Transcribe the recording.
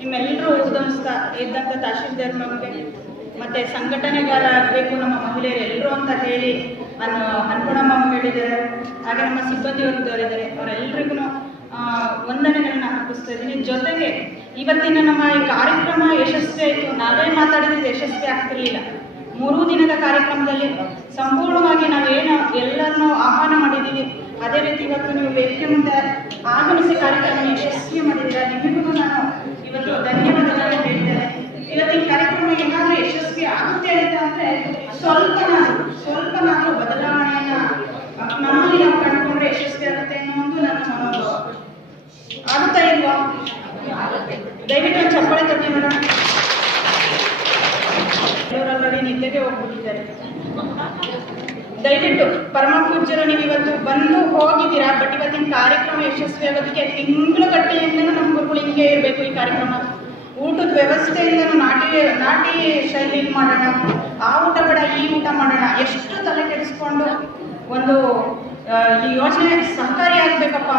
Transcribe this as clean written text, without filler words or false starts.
ನಿಮ್ಮೆಲ್ಲರೂ ಉದ್ಯಮಿಸ್ತಾ ಇದ್ದಂಥ ತಹಶೀಲ್ದಾರ್ ನಮಗೆ ಮತ್ತು ಸಂಘಟನೆಗಾರಾಗಬೇಕು ನಮ್ಮ ಮಹಿಳೆಯರೆಲ್ಲರೂ ಅಂತ ಹೇಳಿ ಅನ್ಪೂರ್ಣಮ್ಮ ಹೇಳಿದ್ದಾರೆ. ಹಾಗೆ ನಮ್ಮ ಸಿಬ್ಬಂದಿ ವರ್ಗದವರಿದ್ದಾರೆ, ಅವರೆಲ್ಲರಿಗೂ ವಂದನೆಗಳನ್ನ ಅರ್ಪಿಸ್ತಾ ಇದ್ದೀನಿ. ಜೊತೆಗೆ ಇವತ್ತಿನ ನಮ್ಮ ಈ ಕಾರ್ಯಕ್ರಮ ಯಶಸ್ವಿ ಆಯಿತು. ನಾವೇ ಮಾತಾಡಿದ್ರೆ ಯಶಸ್ವಿ ಆಗ್ತಿರ್ಲಿಲ್ಲ. 3 ದಿನದ ಕಾರ್ಯಕ್ರಮದಲ್ಲಿ ಸಂಪೂರ್ಣವಾಗಿ ನಾವೇನು ಎಲ್ಲರನ್ನೂ ಆಹ್ವಾನ ಮಾಡಿದ್ದೀವಿ, ಅದೇ ರೀತಿ ಇವತ್ತು ನೀವು ವೇದಿಕೆ ಮುಂದೆ ಆಗಮಿಸಿ ಕಾರ್ಯಕ್ರಮ ಯಶಸ್ವಿ ಮಾಡಿದ್ದೀರಾ. ನಿಮಗೂ ನಾನು ಇವತ್ತು ಧನ್ಯವಾದಗಳನ್ನು ಹೇಳ್ತೇನೆ. ಇವತ್ತಿನ ಕಾರ್ಯಕ್ರಮ ಏನಾದರೂ ಯಶಸ್ವಿ ಆಗುತ್ತೆ ಅಂತ ಅಂದರೆ ಸ್ವಲ್ಪನಾದರೂ ಬದಲಾವಣೆಯನ್ನ ನಮ್ಮಲ್ಲಿ ನಾವು ಕಂಡುಕೊಂಡ್ರೆ ಯಶಸ್ವಿ ಆಗುತ್ತೆ ಅನ್ನೋ ಒಂದು ನನ್ನ ಮನೋಭಾವ. ಆಗುತ್ತಾ ಇಲ್ವಾ? ದಯವಿಟ್ಟು ಒಂದು ಚಪ್ಪಾಳೆ ತಟ್ಟಿ ಮೇಡಮ್. ಕೆಲವರಲ್ಲಿ ನಿದ್ದೆಗೆ ಹೋಗ್ಬಿಟ್ಟಿದ್ದಾರೆ. ದಯವಿಟ್ಟು ಪರಮ ಪೂಜ್ಯರು ನೀವು ಇವತ್ತು ಬಂದು ಹೋಗಿದ್ದೀರಾ, ಬಟ್ ಇವತ್ತಿನ ಕಾರ್ಯಕ್ರಮ ಯಶಸ್ವಿ ಆಗೋದಕ್ಕೆ ತಿಂಗಳುಗಟ್ಟಲೆಯಿಂದಲೂ ನಮ್ಮ ಗುರುಗಳು ಹಿಂಗೆ ಇರಬೇಕು. ಈ ಕಾರ್ಯಕ್ರಮ ಊಟದ ವ್ಯವಸ್ಥೆಯಿಂದಲೂ ನಾಟಿ ಶೈಲಿಯಲ್ಲಿ ಮಾಡೋಣ, ಆ ಊಟ ಬೇಡ ಈ ಊಟ ಮಾಡೋಣ, ಎಷ್ಟು ತಲೆ ಕೆಡಿಸ್ಕೊಂಡು ಒಂದು ಈ ಯೋಜನೆ ಸಹಕಾರಿ ಆಗಬೇಕಪ್ಪ.